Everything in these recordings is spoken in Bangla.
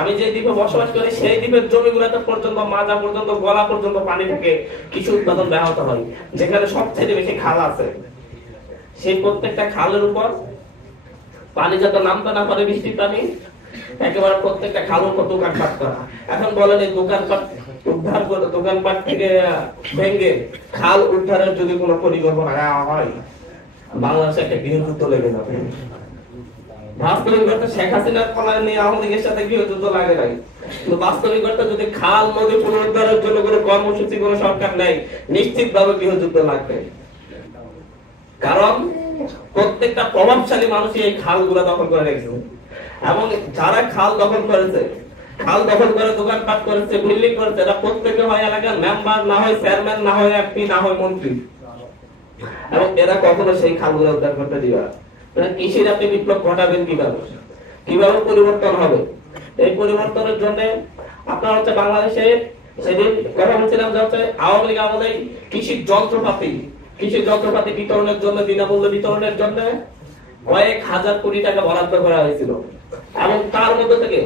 আমি যে দ্বীপে বসবাস করি সেই দ্বীপের জমিগুলোতে পর্যন্ত মাজা পর্যন্ত গলা পর্যন্ত পানি থেকে কিছু উৎপাদন ব্যাহত হয়, যেখানে সবচেয়ে বেশি খাল আছে। সেই প্রত্যেকটা খালের উপর পানি যাতে নামতে না পারে, বৃষ্টির পানি, একেবারে প্রত্যেকটা খালের উপর দোকানপাট করা। এখন বলেন এই দোকানপাট উদ্ধার করে, দোকানপাট থেকে ভেঙে খাল উদ্ধারের যদি কোনো পরিকল্পনা হয়, বাংলাদেশে একটা গৃহযুদ্ধ লেগে যাবে। বাস্তবিক অর্থে শেখ হাসিনার পলায়ন নিয়ে আওয়ামী লীগের সাথে গৃহযুদ্ধ লাগে নাই, কিন্তু বাস্তবিক অর্থে যদি খাল নদী পুনরুদ্ধারের জন্য কোনো কর্মসূচি কোনো সরকার নেয়, নিশ্চিতভাবে গৃহযুদ্ধ লাগবে। কারণ প্রত্যেকটা প্রভাবশালী মানুষই এই খালগুলো দখল করে রেখেছে, এবং যারা খাল দখল করেছে, খাল দখল করে দোকানপাট করেছে, বিল্ডিং করেছে, এরা প্রত্যেকে হয় এলাকার মেম্বার, না হয় চেয়ারম্যান, না হয় এমপি, না হয় মন্ত্রী, এবং এরা কখনো সেই খালগুলো উদ্ধার করতে দিবে না। কৃষির আপনি বিপ্লব ঘটাবেন কিভাবে, কিভাবে পরিবর্তন হবে? এই পরিবর্তনের জন্য আপনার হচ্ছে বাংলাদেশে সেদিন কথা বলছিলাম যে হচ্ছে আওয়ামী লীগ আমলে কৃষির যন্ত্রপাতি বিতরণের জন্য, বিনামূল্যে বিতরণের জন্য কয়েক হাজার কোটি টাকা বরাদ্দ করা হয়েছিল, এবং তার মধ্যে থেকে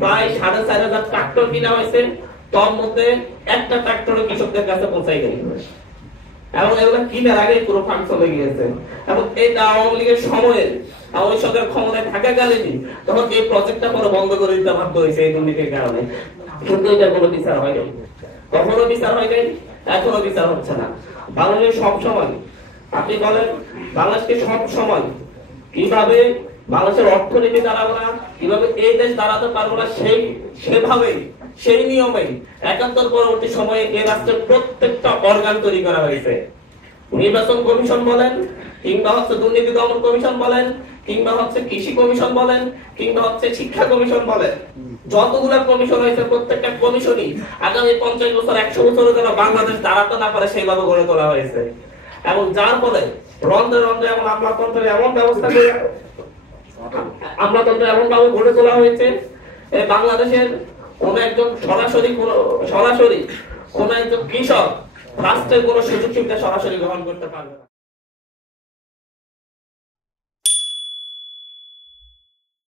প্রায় 4,500 ট্রাক্টর কিনা হয়েছে। তার মধ্যে একটা ট্রাক্টর কৃষকদের কাছে পৌঁছাই গেল, এবং এগুলো কিনার আগে পুরো ফান্ড চলে গিয়েছে। এবং এটা আওয়ামী লীগের সময়ে, আওয়ামী সরকার ক্ষমতায় থাকাকালীনই তখন এই প্রজেক্টটা পরে বন্ধ করে দিতে বাধ্য হয়েছে এই দুর্নীতির কারণে। কিন্তু এটা কোনো বিচার হয় নাই, কখনো বিচার হয় নাই, এখনো বিচার হচ্ছে না। বাংলাদেশ সব সময়, আপনি বলেন বাংলাদেশকে সব সময় কিভাবে বাংলাদেশের অর্থনীতি দাঁড়াবো না, কিভাবে এই দেশ দাঁড়াতে পারবো না, সেভাবেই সেই নিয়মেই 71 পরবর্তী সময়ে এই রাষ্ট্রের প্রত্যেকটা অর্গান তৈরি করা হয়েছে। নির্বাচন কমিশন বলেন, কিংবা হচ্ছে দুর্নীতি দমন কমিশন বলেন, কিংবা হচ্ছে কৃষি কমিশন বলেন, কিংবা হচ্ছে শিক্ষা কমিশন বলেন, যতগুলা কমিশন হয়েছে প্রত্যেকটা কমিশনই আগামী 50 বছর 100 বছরে যেন বাংলাদেশ দাঁড়াতে না পারে সেইভাবে গড়ে তোলা হয়েছে। এবং যার ফলে রন্ধ্রে রন্ধ্রে এমন আমলাতন্ত্রের এমন ব্যবস্থা করে, আমলাতন্ত্র এমন ভাবে গড়ে তোলা হয়েছে, বাংলাদেশের কোন একজন সরাসরি কোন একজন কৃষক রাষ্ট্রের কোন সুযোগ সুবিধা সরাসরি গ্রহণ করতে পারবে না।